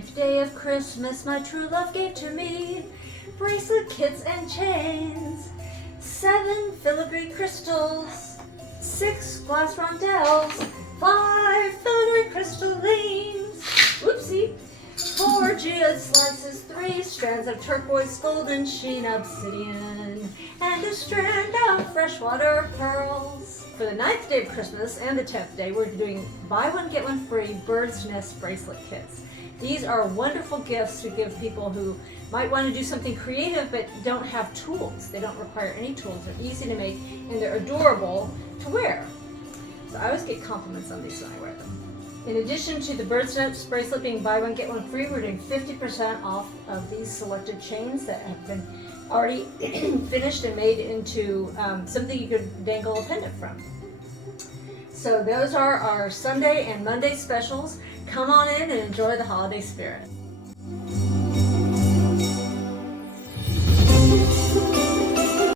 9th day of Christmas, my true love gave to me bracelet, kits, and chains, 7 filigree crystals, 6 glass rondelles, 5 filigree crystallines, whoopsie, 4 geode slices, 3 strands of turquoise golden sheen obsidian, and a strand of freshwater pearls. For the 9th day of Christmas and the 10th day, we're doing buy one, get one free bird's nest bracelet kits. These are wonderful gifts to give people who might want to do something creative but don't have tools. They don't require any tools. They're easy to make and they're adorable to wear. So I always get compliments on these when I wear them. In addition to the bird's nest bracelet being buy one, get one free, we're doing 50% off of these selected chains that have been already finished and made into something you could dangle a pendant from. So those are our Sunday and Monday specials. Come on in and enjoy the holiday spirit.